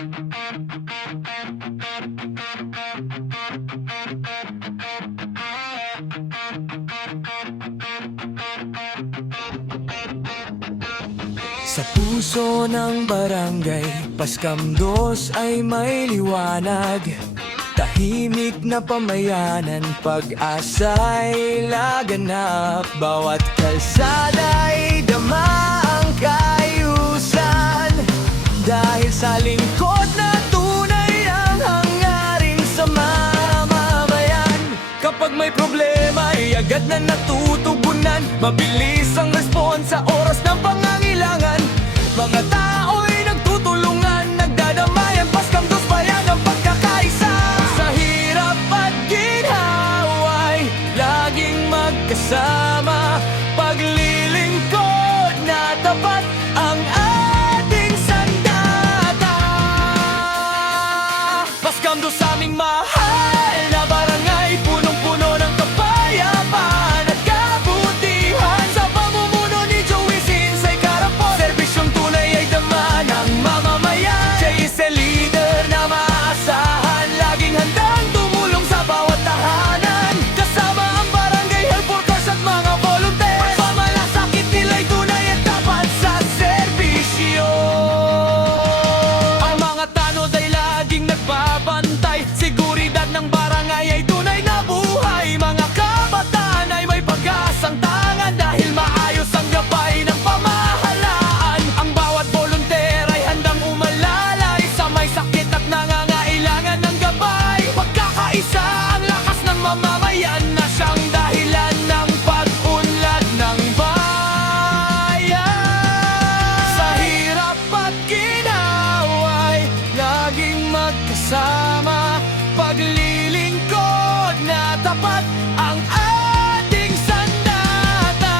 Sa puso ng barangay, Paskamdos ay may liwanag. Tahimik na pamayanan, pag-asa'y laganap. Bawat kalsada'y dama ang kaayusan, dahil sa lingkod na tunay ang hangarin sa mamamayan. Kapag may problema ay agad na natutugunan, mabilis ang respons sa oras ng pangangailangan. Mga tao'y nagtutulungan, nagdadamayan, Paskamdos bayan ang pagkakaisa. Sa hirap at ginhawa'y laging magkasama, paglilingkod na tapat ang ating sandata. Paskamdos sa aming mahal na barangay, punong-puno ng kapayapaan at kabutihan. Sa pamumuno ni Joey Sinsay Carapon, serbisyong tunay ay dama ng mamamayan. Siya is a leader na maaasahan, laging handang tumulong sa bawat tahanan. Kasama ang barangay health workers at mga volunteers, pagmamalasakit nila'y tunay at tapat sa serbisyo. Ang mga tanod ay laging nagbabantay, seguridad ng barangay ay tunay na buhay. Mga kabataan ay may pag-asang tangan, dahil maayos ang gabay ng pamahalaan. Ang bawat volunteer ay handang umalalay sa may sakit at nangangailangan ng gabay. Pagkakaisa ang lakas ng mamamayan, na siyang dahilan ng pag-unlad ng bayan. Sa hirap at ginhawa'y laging magkasama, paglilingkod na tapat ang ating sandata.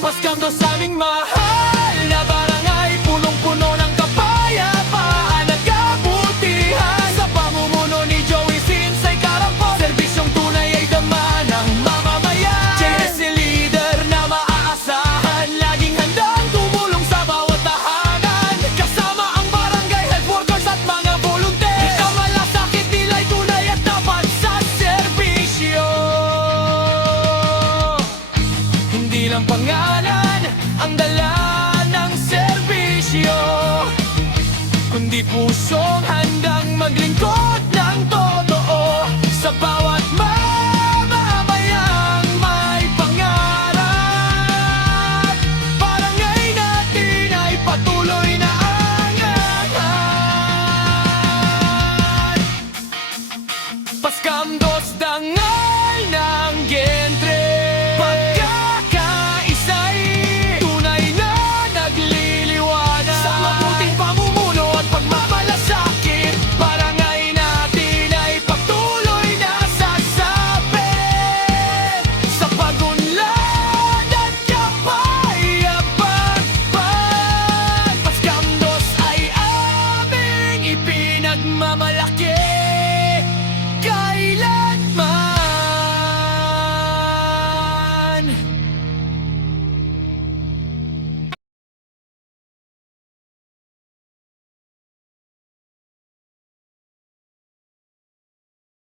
Paskamdos sa aming mahal na barangay, punong-puno ng kapayapaan at kabutihan. Sa pamumuno ni Joey Sinsay Carapon, serbisyong tunay ay dama ng mamamayan. Siya is a leader na maaasahan, laging handang tumulong sa bawat tahanan. Kasama ang barangay health workers at mga volunteers, pagmamalasakit nila'y tunay at tapat sa serbisyo. Hindi lang pangalan ang dala ng serbisyo, kundi pusong handang maglingkod